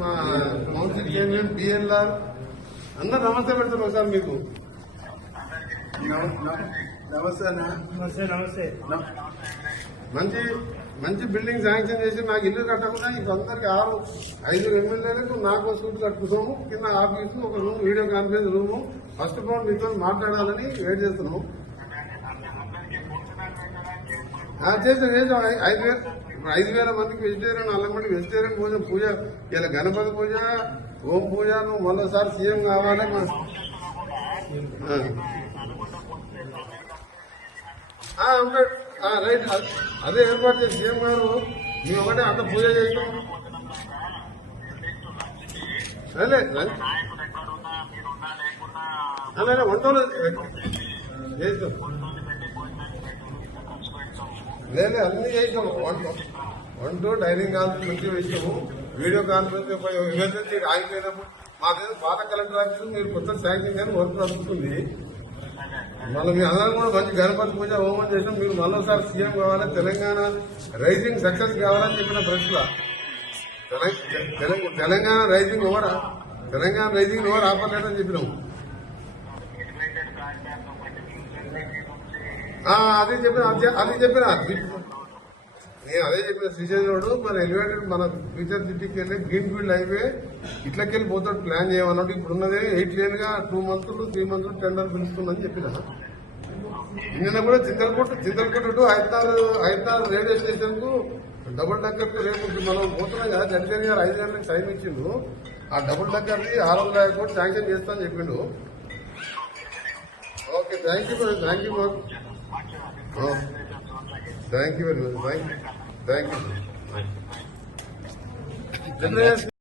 మా council chairman PLR అందరు నమస్తే పెడతారు ఒకసారి మీకు. నమస్తే అన్న. నమస్తే నమస్తే. మంచి మంచి బిల్డింగ్ శాంక్షన్ చేసి నాకు ఇల్లు కట్టకుండా ఇప్పుడు అందరికి 5 ఎమ్మెల్యేలకు నాకు సూట్ కట్టుకున్నాము. కింద ఆఫీసు ఒక room, video conference room. First of all మీతో మాట్లాడాలని వెయిట్ చేస్తున్నాము. చేసాం 5,000 మందికి వెజిటేరియన్, 4 మంది వెజిటేరియన్ భోజనం పూజ. ఇలా గణపతి పూజ, ఓం పూజ. నువ్వు మొదటిసారి సీఎం కావాలి. రైట్, అదే ఏర్పాటు చేసి సీఎం గారు మేము ఒకటే అంత పూజ చేయటం. వంటలు చేస్తాం. లేదు అన్ని చేసినాము. వంటూ డైనింగ్ హాల్ మంచిగా వేసినాము. వీడియో కాన్ఫరెన్స్ ఎమర్జెన్సీ ఆగిపోయినప్పుడు మాకేదో పాత కలెక్టర్ ఆఫీసు మీరు కొత్త శాంక్షన్ కానీ వర్క్ నడుస్తుంది. మళ్ళీ మీ అందరూ కూడా మంచి గణపతి పూజ హోమం చేసినాం. మీరు మరోసారి సీఎం కావాలి, తెలంగాణ రైజింగ్ సక్సెస్ కావాలని చెప్పిన ప్రశ్న. తెలంగాణ రైజింగ్ ఎవరు ఆపలేదని చెప్పినాము. అది చెప్పిన నేను అదే చెప్పిన. శ్రీశైలం రోడ్ మన ఎలివేటెడ్ మన ఫ్యూచర్ సిటీకి వెళ్ళి గ్రీన్ ఫీల్డ్ హైవే ఇట్లకెళ్ళి పోతాడు ప్లాన్ చేయమన్నట్టు. ఇప్పుడున్నది 8 లేన్ గా 2 months 3 months టెండర్ పిలుస్తుందని చెప్పిన. నిన్న కూడా చింతలకోట టు హైదరాబాద్ రైల్వే స్టేషన్ కు డబుల్ డక్కర్ కు రేపు మనం పోతున్నాం కదా. జడ్జి గారు 5 గంటలకు టైం ఇచ్చిండు. ఆ డబుల్ డక్కర్ ది 600 కోట్లు శాంక్షన్ చేస్తానని చెప్పిండు. Okay, thank you very much. Thank you.